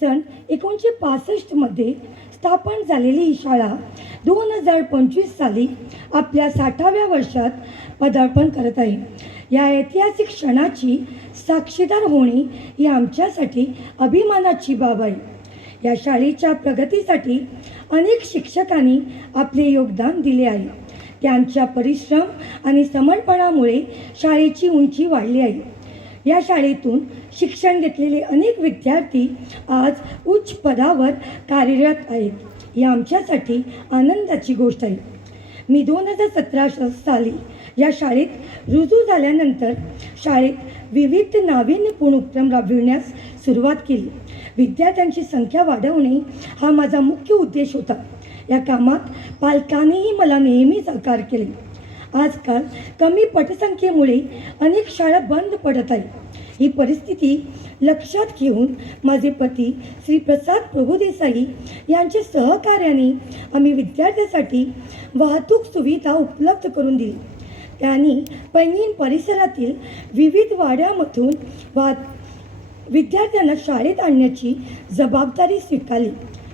सन 1965 स्थापन झालेली ही शाळा 2025 साली आपल्या 60व्या वर्षात पदार्पण करत आहे. या ऐतिहासिक क्षणाची साक्षीदार होणे ही आमच्यासाठी अभिमानाची बाब आहे. या शाळेच्या प्रगतीसाठी अनेक शिक्षकांनी आपले योगदान दिले आहे. त्यांच्या परिश्रम आणि समर्पणामुळे शाळेची उंची वाढली आहे. या शाळेतून शिक्षण घेतलेले अनेक विद्यार्थी आज उच्च पदावर कार्यरत आहेत. ही आमच्यासाठी आनंदाची गोष्ट आहे. मी 2017 साली या शाळेत रुजू झाल्यानंतर शाळेत विविध नाविन्यपूर्ण उपक्रम राबविण्यास सुरुवात केली. विद्यार्थ्यांची संख्या वाढवणे हा माझा मुख्य उद्देश होता. या कामात पालकांनीही मला नेहमी सहकार्य केले. आजकाल कमी पटसंख्येमुळे अनेक शाळा बंद पडत आहेत. ही परिस्थिती लक्षात घेऊन माझे पती श्री प्रसाद प्रभुदेसाई यांच्या सहकार्याने आम्ही विद्यार्थ्यांसाठी वाहतूक सुविधा उपलब्ध करून दिली. त्यांनी पैंगीण परिसरातील विविध वाड्यामधून विद्यार्थ्यांना शाळेत आणण्याची जबाबदारी स्वीकारली.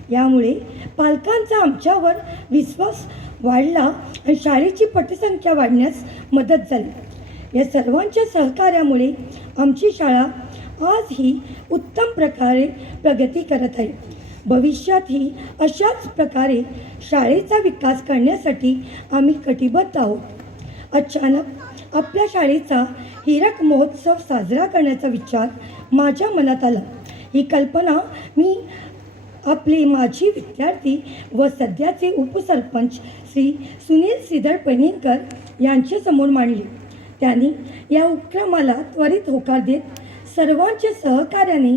यामुळे पालकांचा आमच्यावर विश्वास वाढला आणि शाळेची पटसंख्या वाढण्यास मदत झाली. या सर्वांच्या सहकार्यामुळे आमची शाळा आज ही उत्तम प्रकारे प्रगती करत आहे. भविष्यातही अशाच प्रकारे शाळेचा विकास करण्यासाठी आम्ही कटिबद्ध आहोत. अचानक आपल्या शाळेचा हिरक महोत्सव साजरा करण्याचा विचार माझ्या मनात आला. ही कल्पना मी माजी विद्यार्थी व सध्याचे उपसरपंच श्री सुनील श्रीधर पैणीकर यांच्यासमोर मांडली. त्यांनी या उपक्रमाला त्वरित होकार देत सर्वांच्या सहकार्याने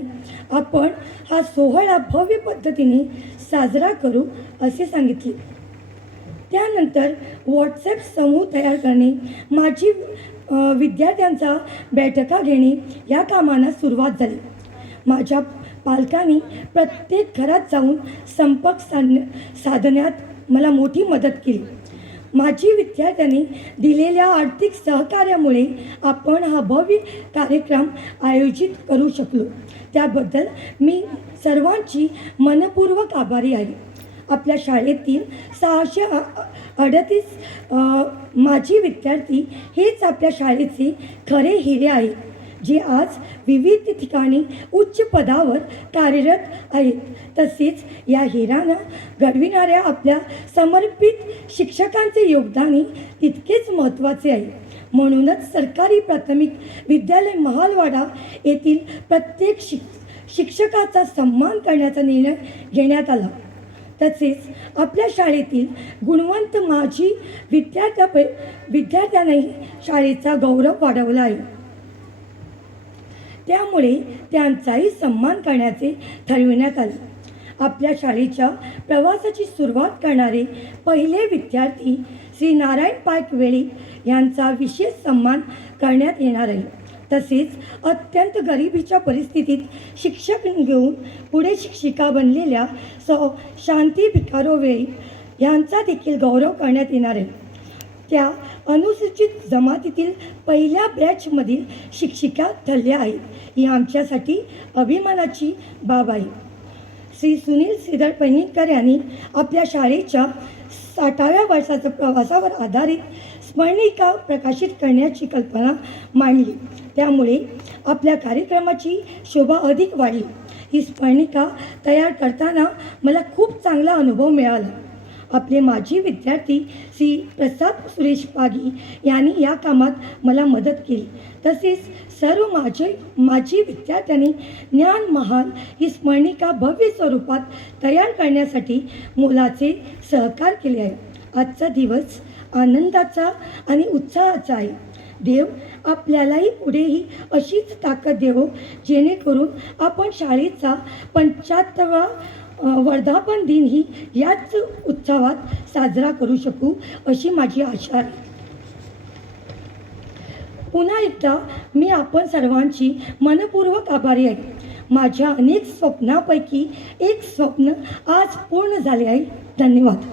आपण हा सोहळा भव्य पद्धतीने साजरा करू असे सांगितले. त्यानंतर व्हॉट्सॲप समूह तयार करणे, माझी विद्यार्थ्यांचा बैठका घेणे या कामांना सुरुवात झाली. माझ्या पालकांनी प्रत्येक घरात जाऊन संपर्क साधण्यात मला मोठी मदत केली. माझी विद्यार्थ्यांनी दिलेल्या आर्थिक सहकार्यामुळे आपण हा भव्य कार्यक्रम आयोजित करू शकलो. त्याबद्दल मी सर्वांची मनपूर्वक आभारी आहे. आपल्या शाळेतील 638 माजी विद्यार्थी हेच आपल्या शाळेचे खरे हिरे आहेत, जे आज विविध ठिकाणी उच्च पदावर कार्यरत आहेत. तसेच या हिरांना घडविणाऱ्या आपल्या समर्पित शिक्षकांचे योगदानही तितकेच महत्त्वाचे आहे. म्हणूनच सरकारी प्राथमिक विद्यालय महालवाडा येथील प्रत्येक शिक्षकाचा सन्मान करण्याचा निर्णय घेण्यात आला. तसेच आपल्या शाळेतील गुणवंत माजी विद्यार्थ्यांनाही शाळेचा गौरव वाढवला आहे. त्यामुळे त्यांचाही सन्मान करण्याचे ठरविण्यात आले. आपल्या शाळेच्या प्रवासाची सुरुवात करणारे पहिले विद्यार्थी श्री नारायण पायक वेळीप यांचा विशेष सन्मान करण्यात येणार आहे. तसेच अत्यंत गरिबीच्या परिस्थितीत शिक्षण घेऊन पुढे शिक्षिका बनलेल्या शांती भिकारो वेळीप यांचा देखील गौरव करण्यात येणार आहे. त्या अनुसूचित जमातीतील पहिल्या बॅचमधील शिक्षिका ठरल्या आहेत. ही आमच्यासाठी अभिमानाची बाब आहे. श्री सुनील श्रीधर पैणीकर यांनी आपल्या शाळेच्या 60व्या वर्षाच्या प्रवासावर आधारित स्मरणिका प्रकाशित करण्याची कल्पना मांडली. त्यामुळे आपल्या कार्यक्रमाची शोभा अधिक वाढली. ही स्मरणिका तयार करताना मला खूप चांगला अनुभव मिळाला. आपले माजी विद्यार्थी श्री प्रसाद सुरेश पागी यांनी या कामात मला मदत केली. तसेच सर्व माजी विद्यार्थ्यांनी ज्ञान महाल ही स्मरणिका भव्य स्वरूपात तयार करण्यासाठी मोलाचे सहकार्य केले आहे. आजचा दिवस आनंदाचा आणि उत्साहाचा आहे. देव आपल्यालाही पुढेही अशीच ताकद देवो, जेणेकरून आपण शाळेचा 75वा वर्धापन दिन ही याच उत्सवात साजरा करू शकू अशी माझी आशा आहे. पुन्हा एकदा मी आपण सर्वांची मनपूर्वक आभारी आहे. माझ्या अनेक स्वप्नापैकी एक स्वप्न आज पूर्ण झाले आहे. धन्यवाद.